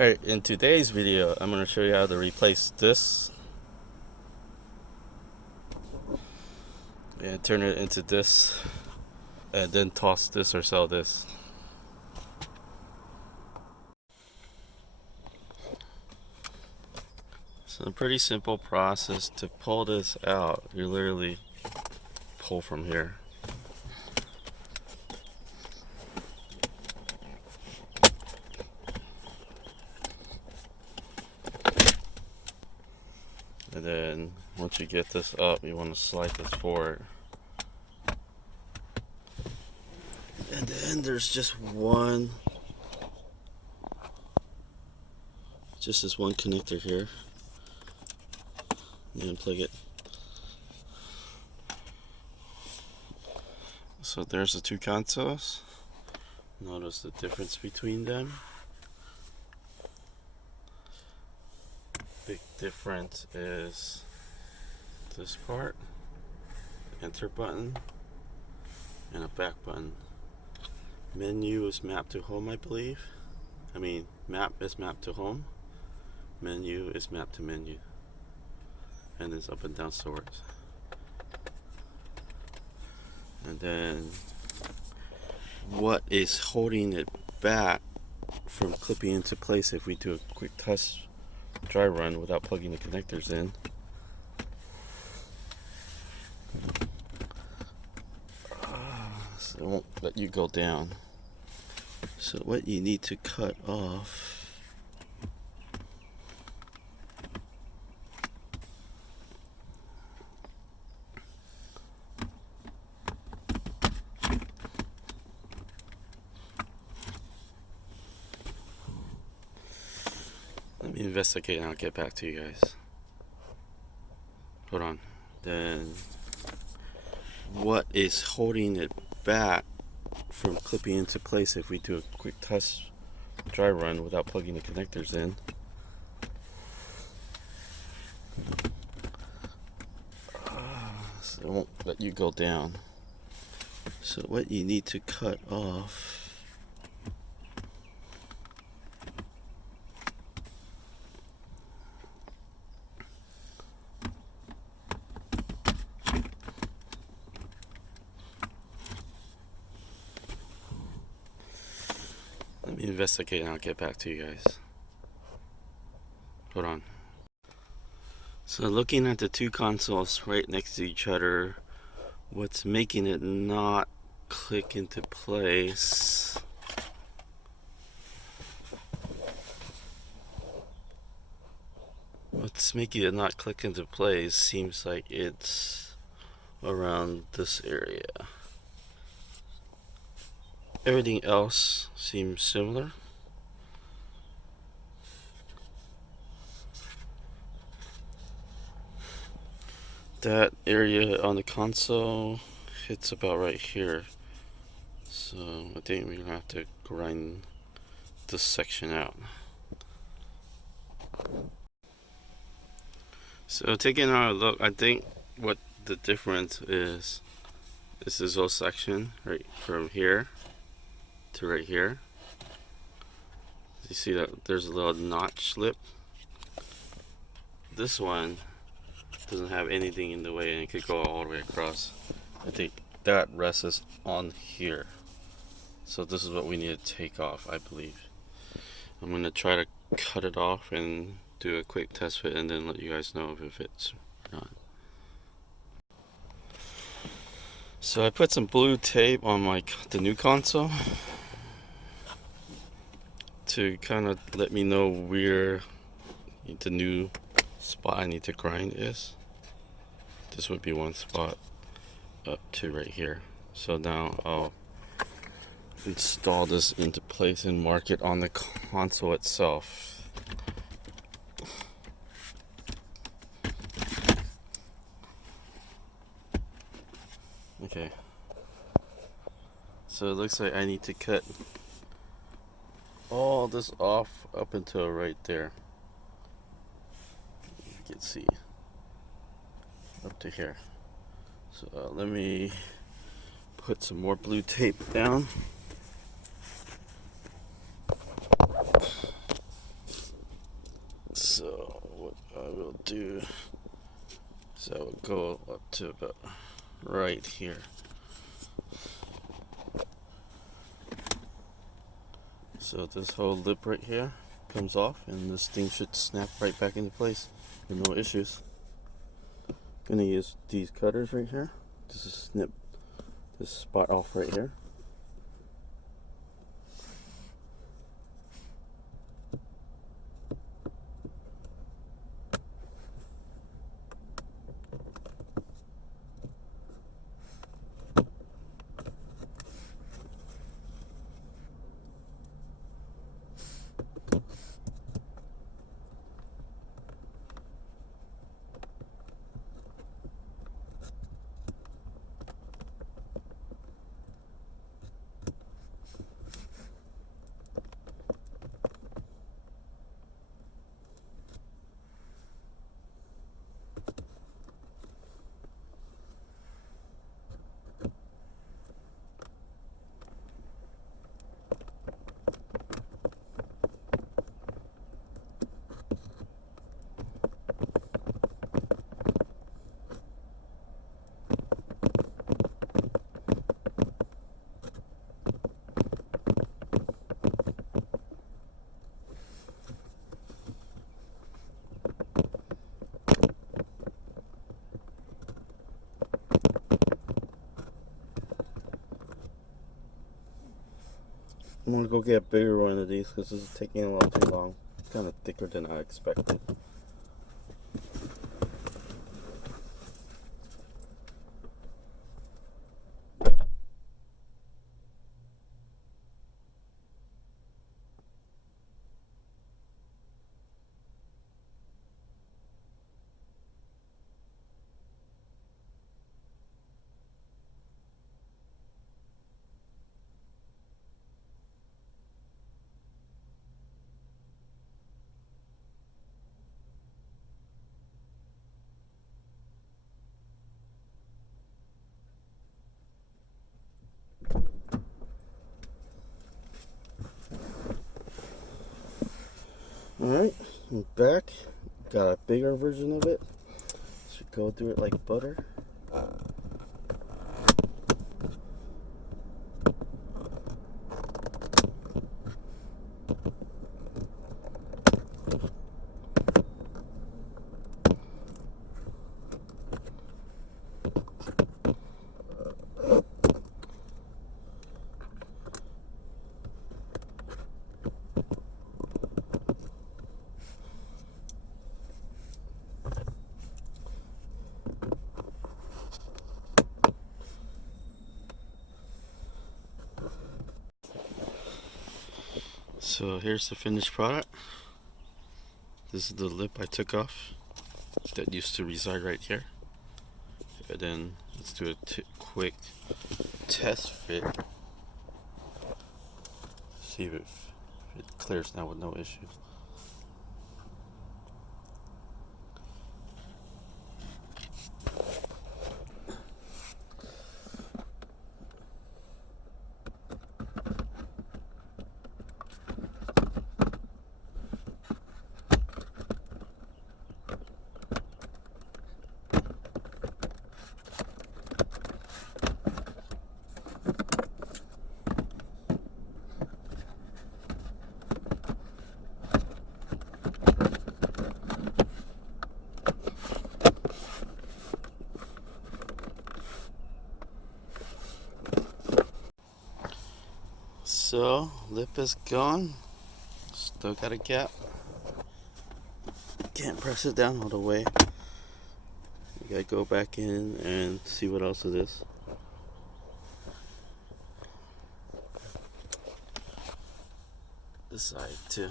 Alright, in today's video, I'm going to show you how to replace this and turn it into this, and then toss this or sell this. So a pretty simple process to pull this out. You literally pull from here. And then once you get this up, you want to slide this forward. And then there's just this one connector here. You unplug it. So there's the two consoles. Notice the difference between them. Big difference is this part, enter button, and a back button. Menu is mapped to home, I believe. Map is mapped to home. Menu is mapped to menu. And it's up and down swords. And then what is holding it back from clipping into place if we do a quick test dry run without plugging the connectors in? So it won't let you go down. So what you need to cut off let me investigate and I'll get back to you guys. Hold on. Then what is holding it back from clipping into place if we do a quick test dry run without plugging the connectors in? So it won't let you go down. So what you need to cut off Let me investigate and I'll get back to you guys. Hold on. So looking at the two consoles right next to each other, what's making it not click into place seems like it's around this area. Everything else seems similar. That area on the console hits about right here. So I think we're gonna have to grind this section out. So taking a look, I think what the difference is this whole section right from here to right here. You see that there's a little notch slip. This one doesn't have anything in the way and it could go all the way across. I think that rests on here. So this is what we need to take off, I believe. I'm going to try to cut it off and do a quick test fit and then let you guys know if it fits or not. So I put some blue tape on the new console to kind of let me know where the new spot I need to grind is. This would be one spot up to right here. So now I'll install this into place and mark it on the console itself. Okay. So it looks like I need to cut all this off up until right there. You can see up to here. So let me put some more blue tape down. we'll do, so we'll go up to about right here. So this whole lip right here comes off, and this thing should snap right back into place with no issues. I'm gonna use these cutters right here just to snip this spot off right here. I'm gonna go get a bigger one of these because this is taking a little too long. It's kind of thicker than I expected. Alright, I'm back. Got a bigger version of it. Should go through it like butter. So here's the finished product. This is the lip I took off that used to reside right here. And then let's do a quick test fit. See if it clears now with no issues. So, lip is gone. Still got a gap. Can't press it down all the way. You gotta go back in and see what else it is. This side too.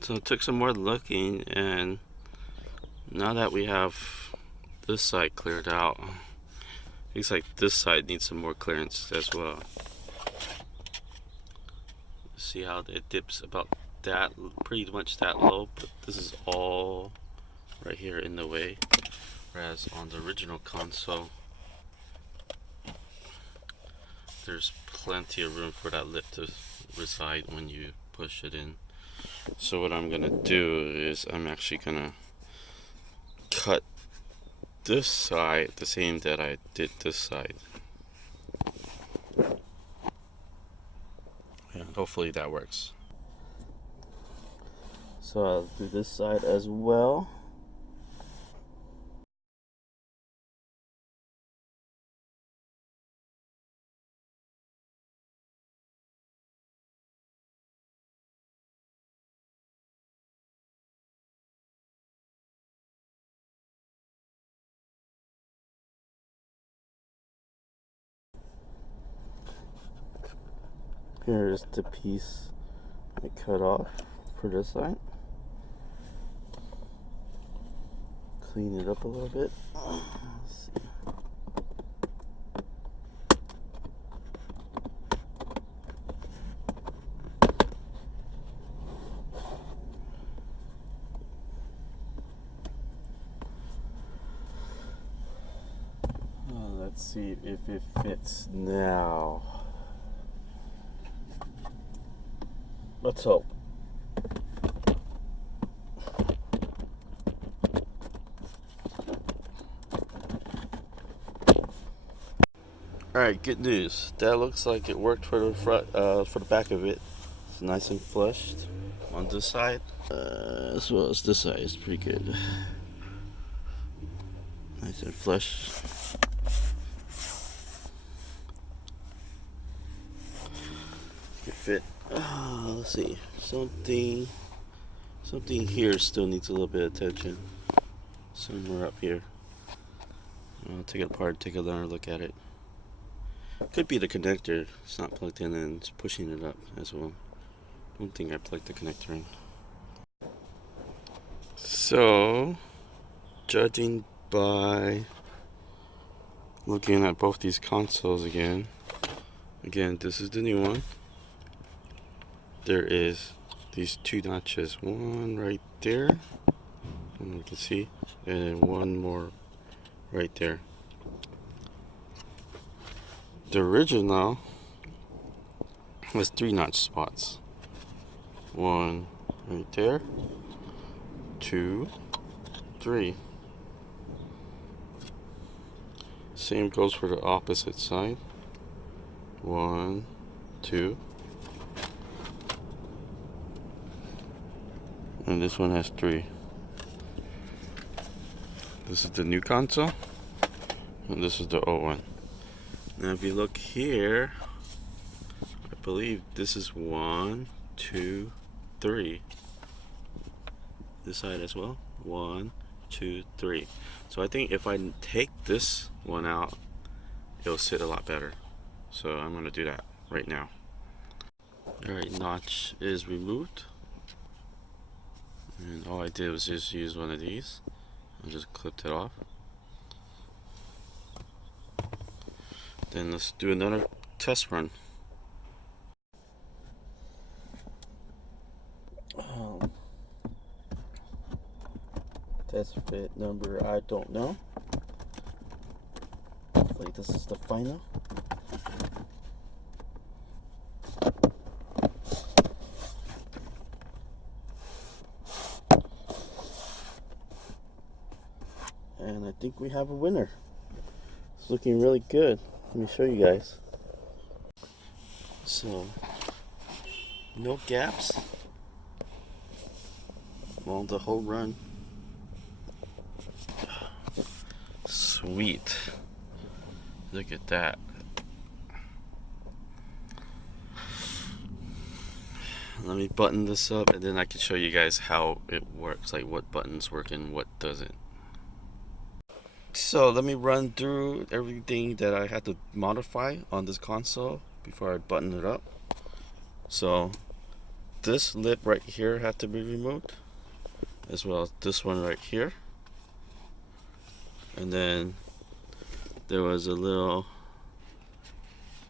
So it took some more looking, and now that we have this side cleared out, looks like this side needs some more clearance as well. See how it dips about that, pretty much that low, but this is all right here in the way, Whereas on the original console, there's plenty of room for that lip to reside when you push it in. So what I'm gonna do is I'm actually gonna cut this side the same that I did this side. And hopefully that works. So I'll do this side as well. Here's the piece I cut off for this side. Clean it up a little bit. Let's see. Let's see if it fits now. Let's hope. Alright, good news. That looks like it worked for the front, for the back of it. It's nice and flushed on this side, as well as this side is pretty good. Nice and flush. Good fit. Let's see. Something here still needs a little bit of attention. Somewhere up here. I'll take it apart, take another look at it. Could be the connector. It's not plugged in and it's pushing it up as well. Don't think I plugged the connector in. So, judging by looking at both these consoles again, this is the new one. There is these two notches, one right there, and you can see, and then one more right there. The original has 3 notch spots. One right there, 2, 3. Same goes for the opposite side. 1, 2. And this one has 3. This is the new console, and this is the old one. Now if you look here, I believe this is 1, 2, 3. This side as well. 1, 2, 3. So I think if I take this one out, it'll sit a lot better. So I'm gonna do that right now. Alright, notch is removed. And all I did was just use one of these. I just clipped it off. Then let's do another test run. Test fit number, I don't know. Hopefully this is the final. And I think we have a winner. It's looking really good. Let me show you guys. So, no gaps on the whole run. Sweet. Look at that. Let me button this up and then I can show you guys how it works, like what buttons work and what doesn't. So let me run through everything that I had to modify on this console before I button it up. So this lip right here had to be removed, as well as this one right here. And then there was a little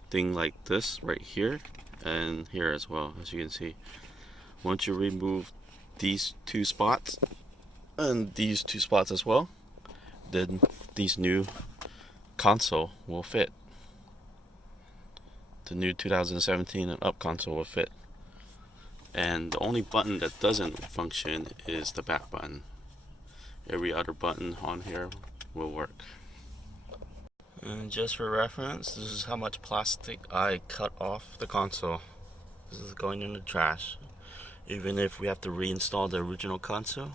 thing like this right here and here as well, as you can see. Once you remove these 2 spots and these 2 spots as well, then these new console will fit. The new 2017 and up console will fit. And the only button that doesn't function is the back button. Every other button on here will work. And just for reference, this is how much plastic I cut off the console. This is going in the trash. Even if we have to reinstall the original console,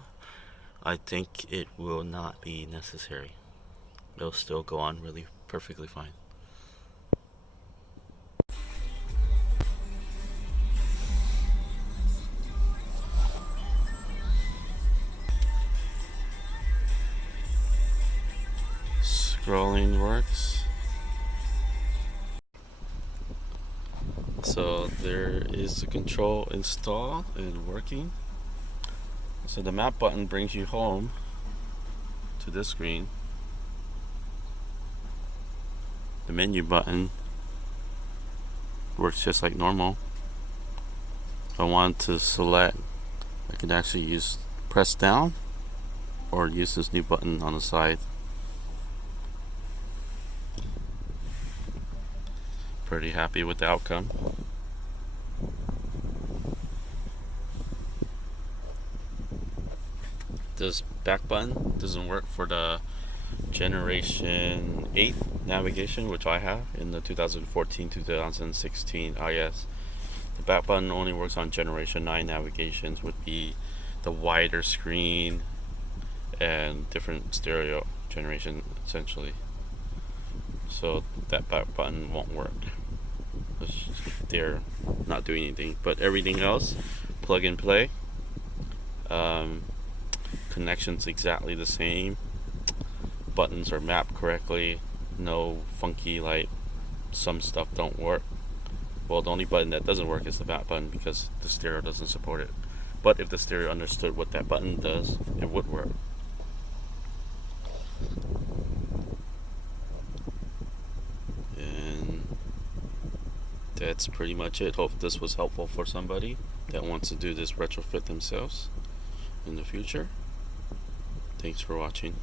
I think it will not be necessary. It'll still go on really perfectly fine. Scrolling works. So there is the control installed and working. So the map button brings you home to this screen. The menu button works just like normal. If I want to select, I can actually press down or use this new button on the side. Pretty happy with the outcome. This back button doesn't work for the Generation 8 navigation, which I have in the 2014-2016 IS. The back button only works on Generation 9 navigations, would be the wider screen and different stereo generation essentially. So that back button won't work. They're not doing anything, but everything else, plug and play. Connections exactly the same. Buttons are mapped correctly. No funky, like some stuff don't work. Well, the only button that doesn't work is the back button because the stereo doesn't support it. But if the stereo understood what that button does, it would work. And that's pretty much it. Hope this was helpful for somebody that wants to do this retrofit themselves in the future. Thanks for watching.